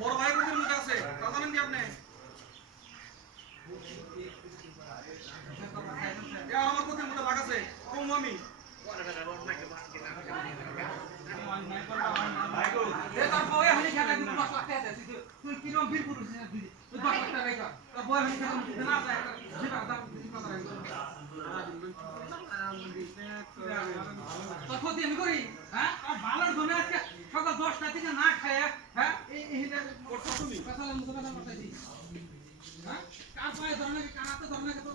বড় ভাই কোথায় মুখে আছে তা জানেন কি আপনি আমার কোথায় মুখে ভাগ আছে কম আমি তুই কিরম বীর পুরুষ তুই 10 লাখ টাকা রাখা তোর বয় হানি খেতে মুখে না যায় যেটা দাম কথা রাখবো তোর ক্ষতি আমি করি হ্যাঁ আর ভালোর জন্য আজকে সকাল 10টা থেকে না খায় হ্যাঁ এই করছো তুমি কথা মুখে কথা বলতেছি হ্যাঁ কার পায়ে ধরনে কানাতে ধরনে তোর